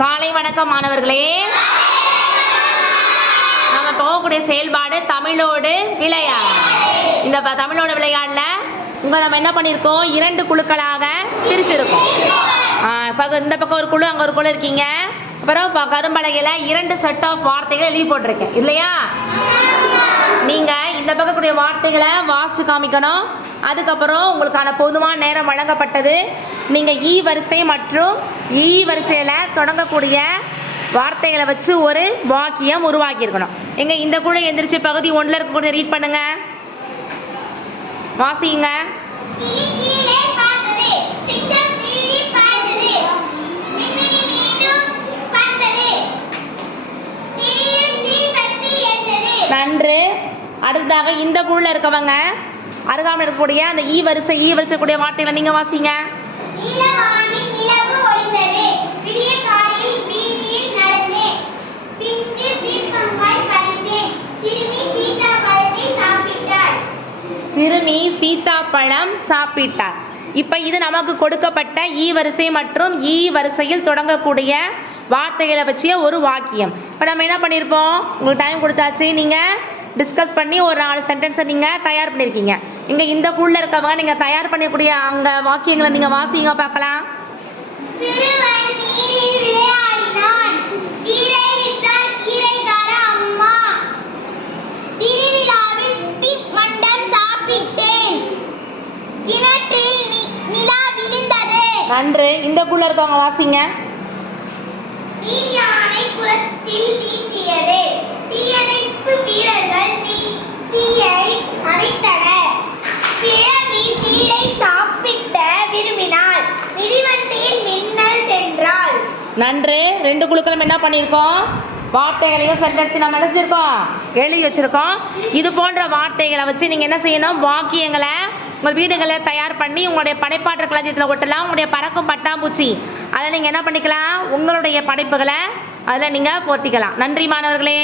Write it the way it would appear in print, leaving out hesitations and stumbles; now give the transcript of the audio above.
காலை வணக்கம் மாணவர்களே. நம்ம போகக்கூடிய செயல்பாடு தமிழோடு விளையாடு. இந்த தமிழோடு விளையாடல உங்களை நம்ம என்ன பண்ணியிருக்கோம், 2 குழுக்களாக பிரிச்சிருக்கோம். இந்த பக்கம் ஒரு குழு, அங்கே ஒரு குழு இருக்கீங்க. அப்புறம் கரும்பலகையில் 2 செட் ஆஃப் வார்த்தைகளை எழுதி போட்டிருக்கேன் இல்லையா? நீங்கள் இந்த பக்கக்கூடிய வார்த்தைகளை வாசித்து காமிக்கணும். அதுக்கப்புறம் உங்களுக்கான பொதுவான நேரம் வழங்கப்பட்டது. நீங்கள் ஈ வரிசை மற்றும் ஈ வரிசையில் தொடங்கக்கூடிய வார்த்தைகளை வச்சு ஒரு வாக்கியம் உருவாக்கியிருக்கணும். எங்க இந்த குழு எந்திரிச்சு பகுதி 1ல் இருக்கக்கூடிய ரீட் பண்ணுங்க, வாசிங்க. நன்று. அடுத்ததாக இந்த குழுல இருக்கவங்க அருகாமல் இருக்கக்கூடிய அந்த ஈ வரிசை கூடிய வார்த்தைகளை நீங்க வாசிங்க. சிறுமி சீதாப்பழம் சாப்பிட்டார். இப்போ இது நமக்கு கொடுக்கப்பட்ட ஈ வரிசை மற்றும் ஈ வரிசையில் தொடங்கக்கூடிய வார்த்தைகளை வச்சிய ஒரு வாக்கியம். இப்போ நம்ம என்ன பண்ணியிருப்போம், உங்களுக்கு டைம் கொடுத்தாச்சு, நீங்கள் டிஸ்கஸ் பண்ணி ஒரு 4 சென்டென்ஸை நீங்கள் தயார் பண்ணியிருக்கீங்க. இங்கே இந்த குழுல இருக்கவங்க நீங்கள் தயார் பண்ணக்கூடிய அங்கே வாக்கியங்களை நீங்கள் வாசிங்க பார்க்கலாம். நன்று. இந்த குழுல இருக்கவங்க வாசிங்க. தீயணைப்பு வீரர்கள் தீயை அணைத்தனர். கிழவி சீடை சாப்பிட்ட விரும்பினாள். மிதிவண்டியில் மின்னல் சென்றாள். நன்று. 2 குழுக்களும் என்ன பண்ணியிருக்கோம், வார்த்தைகளையும் சென்டென்ஸ் நம்ம நினைச்சிருக்கோம், எழுதி வச்சிருக்கோம். இது போன்ற வார்த்தைகளை வச்சு நீங்கள் என்ன செய்யணும், வாக்கியங்களை உங்கள் வீடுகளை தயார் பண்ணி உங்களுடைய படைப்பாற்றல் களஞ்சியத்தில் ஒட்டலாம். உங்களுடைய பறக்கும் பட்டாம்பூச்சி அதில் நீங்கள் என்ன பண்ணிக்கலாம், உங்களுடைய படைப்புகளை அதில் நீங்கள் போட்டிக்கலாம். நன்றி மாணவர்களே.